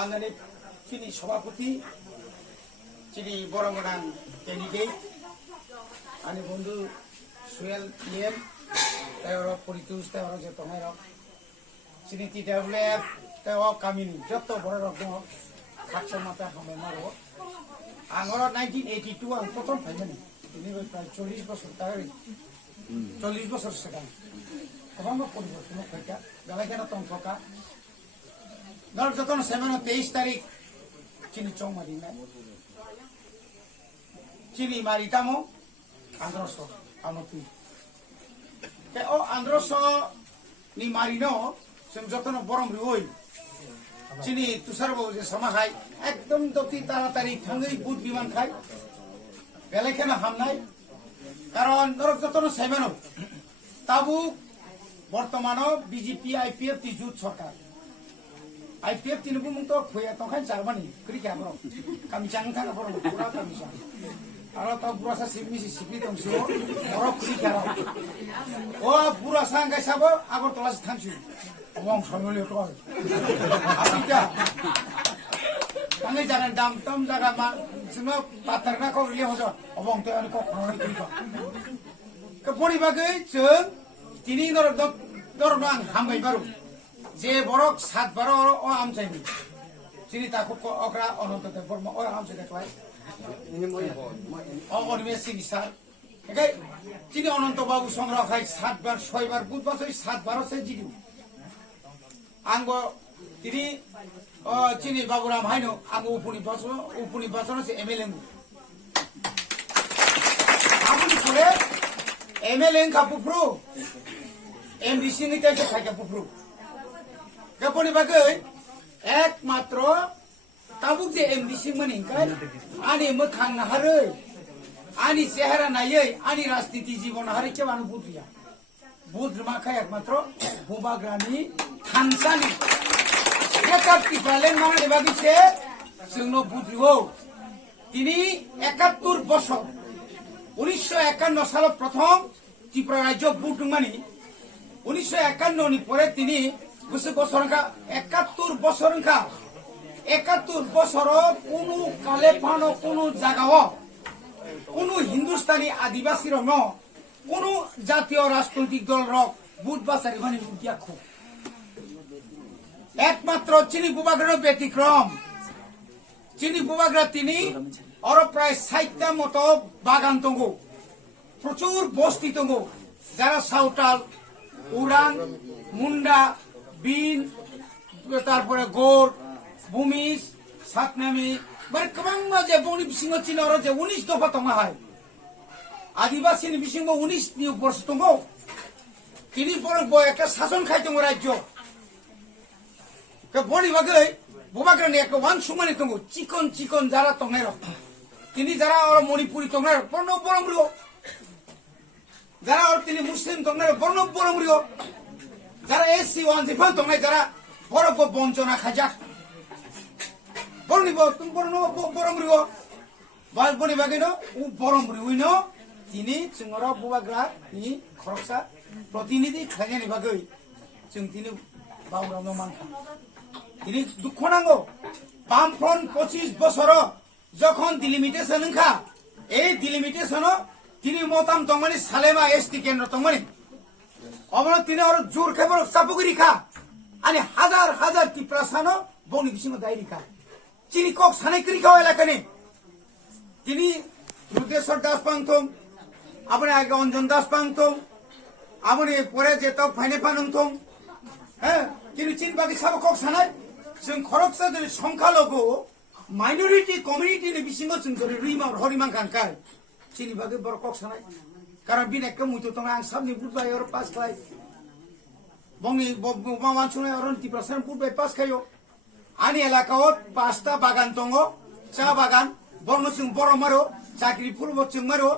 বাঙালি যিনি সভাপতি যিনি বরংগনাং ক্যান্ডিডেট আনি বন্ধু সুয়েল ইয়েম তাইরক পরিতুষ তাইরক যে তঙাইরক যিনি TWF তাইরক কামিনি যত বড় রক দङ খাকসার মাথা হামে মারো आंगोर 1982 आं प्रथम फाइनाल दिनै प्राय 40 বছর তাই 40 বছর सिगां गोबां परिबर्तन फैका बेलायखाना तंथका नर जतन 23 तारिख चिनी चौमारिना चिनी मारितामो आंद्रसो आमति ते ओ आंद्रसो नि मारिनो जों जतन बरम रिवै चिनी तुषारबाबु जे समाहाय एकदम दति तारातारि थाङै बुध बिमान खाय बेलायखाना हामनाय कारण नरक जतन साइमानो ताबु बर्तमानो बीजेपी आईपीएफ ति जुट सरकार आईपीएफ तिनबु मुंतो खोया तखाय जारमानि क्रिका बरो कामि चांग थाङा बरो पुरा कामि चांग आरो त बुरासा सिमिसि सिपि दंसो बरो क्रिका ओ बुरासा गायसाबो आगरतलास थांसु अबं समले तो आबिता थाङै जानाय दाम तम जागा मा जोंनो पाथरना को रिले हजो अबं तो अनि को खननै क्रिका के बनि बागै जों तिनि नरक आं हामबाय बारु जे बरक 7 बार अ आमचाइनि चिनि ताखु अग्रा अनन्तदेव बर्मा अ आमचाइ देखलाय अ अनिमे सिगिसार एकै चिनि अनन्त बाबु संग्रहाय 7 बार 6 बार बुधबार 7 बार से जिदु आंगो तिनि चिनि बाबुराम हाइनो आंगो उपुनि बचन से एमएलए आपुनि फुले एमएलए का पुफ्रु एमडीसी नि कैसे खायका पुफ्रु गपनि बागै एकमात्र ताबुक जे एमडीसी मनिंकाय आनि मोखां नाहारै आनि चेहरा नायै आनि राजनीति जीवन हारै केबानो बुद्रिया बुद्रमा एकमात्र बुबाग्रानि थानसानि एकात टिपालेन माने बागिसे जोंनो बुद्रियो তিনি 71 বছর 1951 সালত প্রথম ত্রিপুরা রাজ্য বুটমানি 1951 নি পরে তিনি বছর বছরকা 71 বছরকা 71 বছর কোনো কালে পানো কোনো জায়গাও কোনো হিন্দুস্তানি আদিবাসী রং কোনো জাতীয় রাজনৈতিক দল রক বুট বাসারি মানে উঠিয়া খুব একমাত্র চিনি বুবাগ্রার ব্যতিক্রম চিনি বুবাগ্রা তিনি আর প্রায় 60টা মতো বাগান দङ প্রচুর বস্তি দङ যারা সাউতাল উরাং মুন্ডা বিন তারপরে গোর ভূমিজ সাতনামি মানে गोबां যে বনি বিসিং চিনি আর যে 19 দফা দङ হয় আদিবাসীনি বিসিং 19 নি বর্ষ দङ তিনি বড় একটা শাসন খাই দङ রাজ্য কে বনি বাগৈ বুবাগ্রানি একটা ওয়ান সুমানি দङ চিকন চিকন যারা দঙাই রক তিনি যারা আর মণিপুরি দঙাই বর্ণ বরমরিও যারা আর তিনি মুসলিম দঙাই বর্ণ বরমরিও যারা এসসি ওয়ান জিফান দঙাই যারা বড় বঞ্চনা খাজাক বর্ণিব তুমি বর্ণ বরমরিও বাল বনি বাগৈনো উ বরমরিউইনো তিনি जोंर बुबाग्रा नि खरकसा प्रतिनिधि खायनायनि बागै जों তিনি बावरावनो मानखा তিনি दुख नांगौ बामफ्रन्ट 25 বছর যখন ডিলিমিটেশন ওंखा এই ডিলিমিটেশন তিনি মতাম দংমানি সালেমা এসটি কেন্দ্র দংমানি অবন তিনি আর জোর খাইব সাপুগিরিখা আনি হাজার হাজার টিপ্রাসানো বনি বিসিং দাইরিখা চিনি কক সানাই করিখা এলাকানি তিনি রুদ্রেশ্বর দাস পাংথং আপনি আগে অঞ্জন দাস পাংথং আপনি পরে যে তো ফাইনে পানংথং হ্যাঁ কিন্তু চিন বাকি সাব কক সানাই जों खरकसा संख्यालघु माइनरिटी कमिउनिटी नि बिसिङाव जों जरै रिमा हरिमान खानखाय चिनि बागै बर कक सानाय कारण बिनेक मुइतो तंगा आं साबनि बुटबाय और पास खाय बंनि मामान सुनाय और 20% बुटबाय पास खायो आनि एलाकाव 5टा बागान दङ चा बागान बर्न जों बर मारो चाकरि फुलबो जों मारो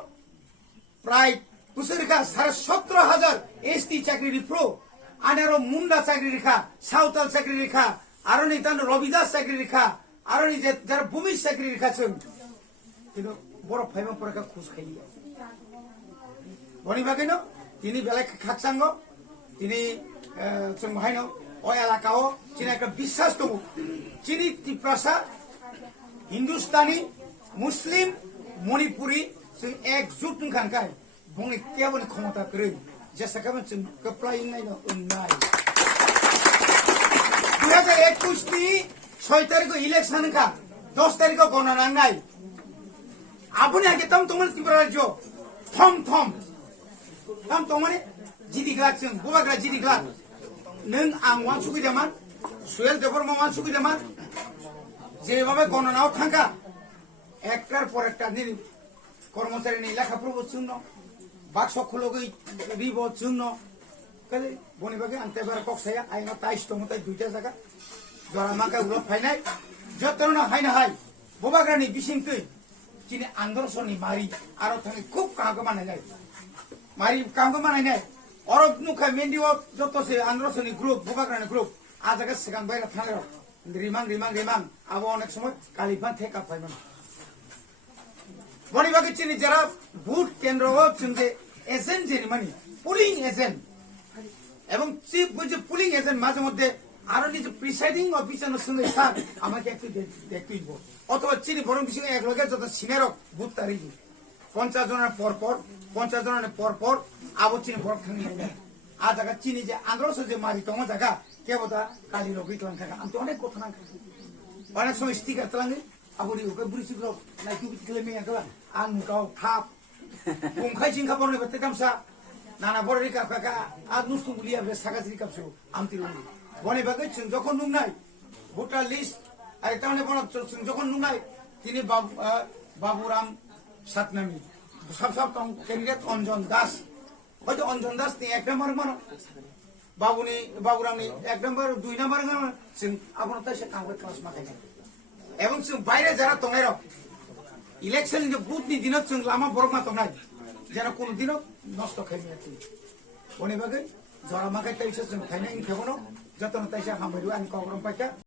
प्राय बोसोरका 17000 एसटी चाकरि रिफ्रो आनेरो मुन्डा चाकरि रेखा साउथाल चाकरि रेखा आरो नि तान रविदास चाकरि रेखा आरो नि जारा भूमि चाकरि रेखा जों किन्तु बर फाइमा परका खुस खाइयो बनि बागैनो तिनी बेलाय खाकसांगो तिनी जों हायनो ও এলাকাও চিনি একটা বিশ্বাস দো চিনি ত্রিপ্রাসা হিন্দুস্তানি মুসলিম মণিপুরি जों एकजुट नंखांखाय बुंनि केबोल क्षमता गरै जेसाखाबो जों कप्लाय नायनो उन्नाय 2021 नि 6 तारिख इलेक्शन का 10 तारिख गणना नाय आबुनि आगे तम तमन त्रिपुरा राज्य थम थम तम तमने जिदिग्लाक जों बुबाग्रा जिदिग्लाक नों आं वान सुबिदामान सुयेल देबर मान सुबिदामान जेबाबे गणनायाव थांगा एकटार पर एकटा नि কর্মচারী লেখাপড়ব জন্য বাক্স খুলগৈ দিব জন্য কালে বনিবাগে আনতেবার কক্সায়া আইনা 23 টমতাই দুইটা জায়গা জরা মাকা উলট ফাইনাই যতন হাইনা হাই ববাগ্রানি বিসিংতৈ চিনি আন্দোলননি মারি আরো থাকি খুব কাগো মানাই নাই মারি কাগো মানাই নাই অরব নুখা মেন্ডিও যতসে আন্দোলননি গ্রুপ ববাগ্রানি গ্রুপ আ জায়গা সিগাং বাইরা থানার রিমাং আবো অনেক সময় কালিফান ঠেকা পাইমান বনিবাগে চিনি যারা ভোট কেন্দ্র চিনতে এজেন্ট যিনি মানে পুলিং এজেন্ট এবং চিফ যে পুলিং এজেন্ট মাঝে মধ্যে আরো নিজে প্রিসাইডিং অফিসারের সঙ্গে স্যার আমাকে একটু দেখতেইব অথবা চিনি বরং কিছু একলগে যত সিনিয়র ভোট তারিখ 50 জনের পর পর আবো চিনি বরং থাকি আ জায়গা চিনি যে আগ্রহ যে মারি তম জায়গা কেবতা কালি লগি তলাঙ্কা আমি তো অনেক কথা না অনেক সময় স্টিকার তলাঙ্গে আবুরি ওকে বুড়িছিগুলো নাই টুপি খেলে একলা আং গাও থাপ গংখাই জিংখা বরনে বাতে কামসা নানা বড় রিকা কাকা আগ নুস্তু বুলিয়া বে সাগাজরি কাপসু আমতিরুনি বনে বাগে जों যখন নুংনাই ভোটার লিস্ট আরে তাহলে বড় जों যখন নুংনাই তিনি বাবুরাম সাতনামি সব ক্যান্ডিডেট অঞ্জন দাস হয়তো অঞ্জন দাস তিনি এক নম্বর মানো বাবুরামনি এক নম্বর 2 নম্বর जों আপনার তাই কামকে ক্লাস মাখাই এবং जों বাইরে যারা তংনাই ইলেকশন যে বুথ নি দিনত जों লামা বরমা তংনাই যেন কোন দিনও নষ্ট খাইনি আছি বনে বাগে জরা মাখাই তাইছে जों খাইনাই খেবনো যতন তাইছে হামবাইরু আনি কগরম পাইকা